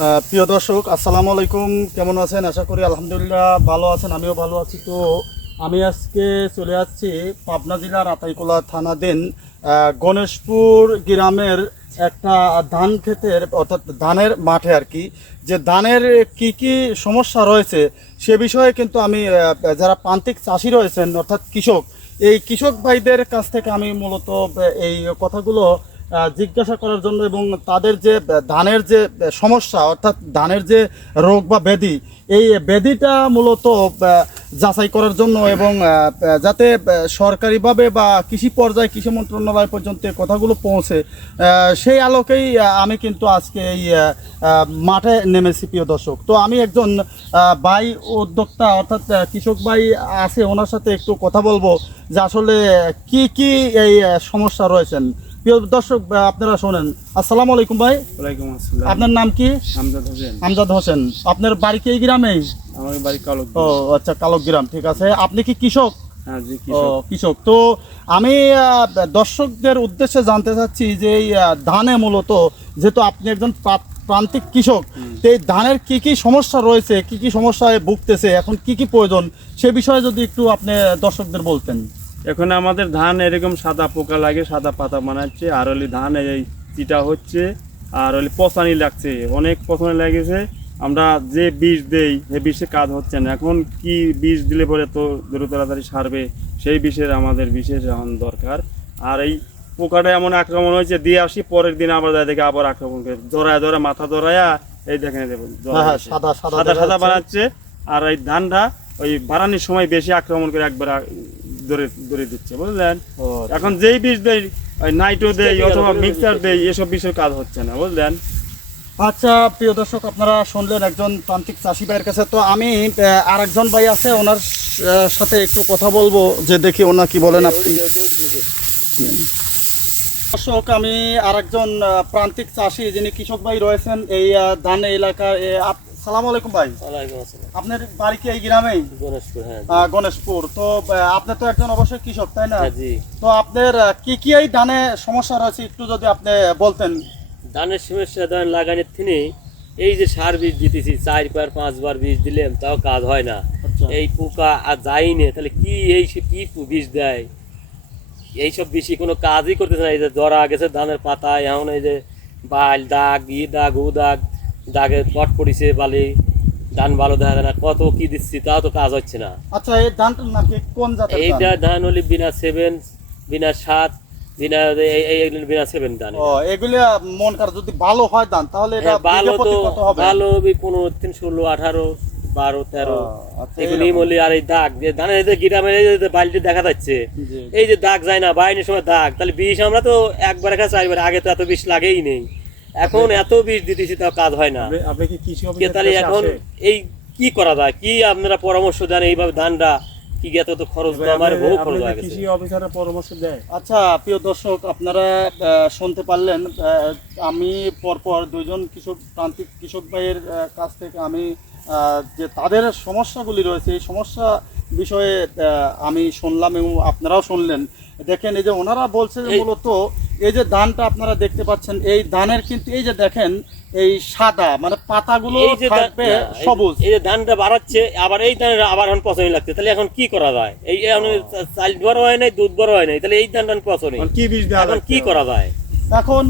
প্রিয় দর্শক, আসসালামু আলাইকুম। কেমন আছেন? আশা করি আলহামদুলিল্লাহ ভালো আছেন, আমিও ভালো আছি। তো আমি আজকে চলে যাচ্ছি পাবনা জেলার আতাইকোলা থানাধীন গণেশপুর গ্রামের একটা ধান ক্ষেতের, অর্থাৎ ধানের মাঠে আর কি। যে ধানের কি কি সমস্যা রয়েছে সে বিষয়ে কিন্তু আমি যারা প্রান্তিক চাষি রয়েছেন, অর্থাৎ কৃষক, এই কৃষক ভাইদের কাছ থেকে আমি মূলত এই কথাগুলো জিজ্ঞাসা করার জন্য এবং তাদের যে ধানের যে সমস্যা, অর্থাৎ ধানের যে রোগ বা ব্যাধি, এই ব্যাধিটা মূলত যাচাই করার জন্য এবং যাতে সরকারিভাবে বা কৃষি পর্যায়ে, কৃষি মন্ত্রণালয় পর্যন্ত কথাগুলো পৌঁছে সেই আলোকেই আমি কিন্তু আজকে এই মাঠে নেমেছি, প্রিয় দর্শক। তো আমি একজন ভাই উদ্যোক্তা, অর্থাৎ কৃষক ভাই আছে, ওনার সাথে একটু কথা বলব যে আসলে কি কি এই সমস্যা রয়েছেন। প্রিয় দর্শক আপনারা শোনেন। আসসালামু আলাইকুম ভাই। ওয়ালাইকুম আসসালাম। আপনার নাম কি? আমজাদ হোসেন। আমজাদ হোসেন। আপনার বাড়ি কি এই গ্রামেই আমার বাড়ি কালো ও আচ্ছা কালক গ্রাম ঠিক আছে। আপনি কি কৃষক? হ্যাঁ কৃষক। তো আমি দর্শকদের উদ্দেশ্যে জানতে চাচ্ছি যে ধানে মূলত যেহেতু আপনি একজন প্রা- প্রান্তিক কৃষক তো এই ধানের কি কি সমস্যা রয়েছে কি কি সমস্যায় ভুগতেছে এখন কি কি প্রয়োজন সে বিষয়ে যদি একটু আপনি দর্শকদের বলতেন। এখন আমাদের ধান এরকম সাদা পোকা লাগে সাদা পাতা বানাচ্ছে আর হলি ধান এই চিটা হচ্ছে আর হলি পচানি লাগছে অনেক পচানি লেগেছে। আমরা যে বীজ দেই সে বিষে কাজ হচ্ছে না। এখন কি বীজ দিলে পরে তো দ্রুত তাড়াতাড়ি সারবে? সেই বিষের আমাদের বিশেষ এখন দরকার। আর এই পোকাটা এমন আক্রমণ হয়েছে দিয়ে আসি পরের দিন আবার যায় দেখে আবার আক্রমণ করে। জড়ায় জড়ায় মাথা জড়ায়া এই দেখেন হ্যাঁ হ্যাঁ। সাদা সাদা বানাচ্ছে আর এই ধানটা ওই বাড়ানোর সময় বেশি আক্রমণ করে একবার ধরে ধরে দিচ্ছে বুঝলেন? আচ্ছা। এখন যেই বীজ দেয় ওই নাইট্রো দেয় অথবা মিক্সার দেয়। এসব বিষয়ের কাজ হচ্ছে না বুঝলেন? আচ্ছা প্রিয় দর্শক আপনারা শুনলেন একজন প্রান্তিক চাষি ভাইয়ের কাছে। তো আমি আর একজন ভাই আছে ওনার সাথে একটু কথা বলব যে দেখি ওনা কি বলেন আপনি। দর্শক আমি আরেকজন আহ, প্রান্তিক চাষি যিনি কৃষক ভাই রয়েছেন এই ধান এলাকার সালাম আলাইকুম ভাই। আপনার বাড়ি কি এই গ্রামেই হ্যাঁ, গণেশপুর। তো আপনি তো একজন অবশ্যই কৃষক তাই না? তো আপনার কি কি এই ধানে সমস্যা রয়েছে একটু যদি আপনি বলতেন? ধানের সমস্যা ধান লাগানোর থেকে এই যে সার বীজ দিতেছি চারবার পাঁচবার বীজ দিলাম তাও কাজ হয় না। আচ্ছা। এই পোকা আর যায়নি তাহলে কি এই কি বীজ দেয়? এইসব বেশি কোনো কাজই করতেছে না এই যে জরা গেছে ধানের পাতায় এখন এই যে বাল দাগ ই দাগ উ দাগ। দাগে পট পড়িছে বালি ধান ভালো দেখা যায় না কত কি দিচ্ছি তাও তো কাজ হচ্ছে না। আচ্ছা এই ধানটার নাম কি? কোন জাতের? এইটা ধান হলে বিনা সেভেন বিনা সাত বিনা এই- বিনা সেভেন ধান। ও এগুলি মন কার যদি ভালো হয় ধান তাহলে এটা হ্যাঁ, ভালো তো কত হবে? ভালো বি পনেরো তিন ষোলো আঠারো বারো তেরো। আচ্ছা, এগুলি। মলি আর এই দাগ যে ধানের এই যে গ্রামের এই যে দেখা যাচ্ছে এই যে দাগ যায় না বাইরের সময় দাগ তাহলে বিষ আমরা তো একবার একা চারবার আগে তো এত বিষ লাগেই নেই। এখন এত বিষ দিতেছি তাও কাজ হয় না। আপনি- কি কৃষি তাহলে এখন এই কি করা যায়? কি আপনারা পরামর্শ দেন? এইভাবে ধানটা কি এত তো খরচ আমার বহু খরচ হয়ে কৃষি অফিসারের পরামর্শ দেয়। আচ্ছা প্রিয় দর্শক আপনারা শুনতে পারলেন আমি পরপর দুইজন কৃষক প্রান্তিক কৃষক ভাইয়ের কাছ থেকে আমি আহ, যে তাদের সমস্যাগুলি রয়েছে এই সমস্যা বিষয়ে আমি শুনলাম এবং আপনারাও শুনলেন। দেখেন এই যে ওনারা বলছে যে মূলত এই যে ধানটা আপনারা দেখতে পাচ্ছেন এই ধানের কিন্তু এই যে দেখেন এই সাদা মানে পাতাগুলো থাকবে সবুজ। এই যে ধানটা বাড়াচ্ছে আবার এই ধানের আবার এখন পছন্দ লাগছে। তাহলে এখন কি করা যায়? এই এখন চাল বড় হয় নাই দুধ বড় হয় নাই তাহলে এই ধানটা পছন্দ এখন কি বীজ দেওয়া এখন কি করা যায়? এখন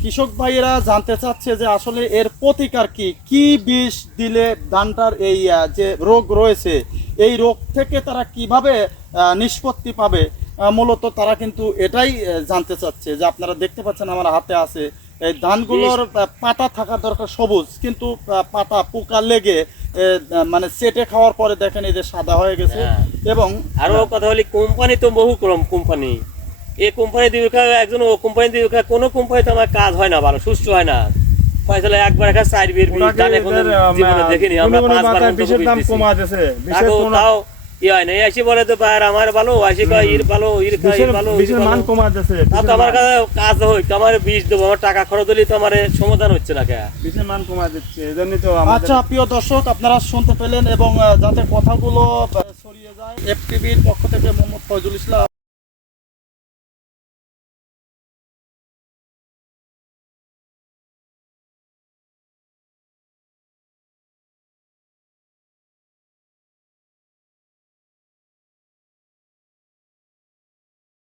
কৃষক ভাইয়েরা জানতে চাচ্ছে যে আসলে এর প্রতিকার কি? কি বিষ দিলে ধানটার এই যে রোগ রয়েছে এই রোগ থেকে তারা কীভাবে আহ, নিষ্পত্তি পাবে? মূলত তারা কিন্তু এটাই জানতে চাচ্ছে যে আপনারা দেখতে পাচ্ছেন আমার হাতে আছে এই ধানগুলোর পাতা থাকা দরকার সবুজ কিন্তু পাতা পোকা লেগে মানে চেটে খাওয়ার পরে দেখেন এই যে সাদা হয়ে গেছে হ্যাঁ। এবং আরও কথা হলি কোম্পানি তো বহু কম কোম্পানি। এই কোম্পানি দিয়ে খায় একজন ও কোম্পানি দিয়ে খায় কোনো কোম্পানিতে আমার কাজ হয় না ভালো সুস্থ হয় না। ফয়সালা একবার একা চার বিয়ের জীবনে দেখিনি আমরা পাঁচবার দাম কমা দিয়েছে। তাও হয় না আসি বলে তো বাইরে আমার ভালো আসি কয় ইর ভালো ইর কয় ইর ভালো মান কমা দিয়েছে তাও তো আমার কাছে কাজ হই তো আমার বীজ দেবো আমার টাকা খরচ হলে তো আমার সমাধান হচ্ছে না বিষের মান কমা তো আচ্ছা প্রিয় দর্শক আপনারা শুনতে পেলেন এবং যাতে কথাগুলো ছড়িয়ে যায় এফটিভির পক্ষ থেকে মোহাম্মদ ফয়জুল ইসলাম।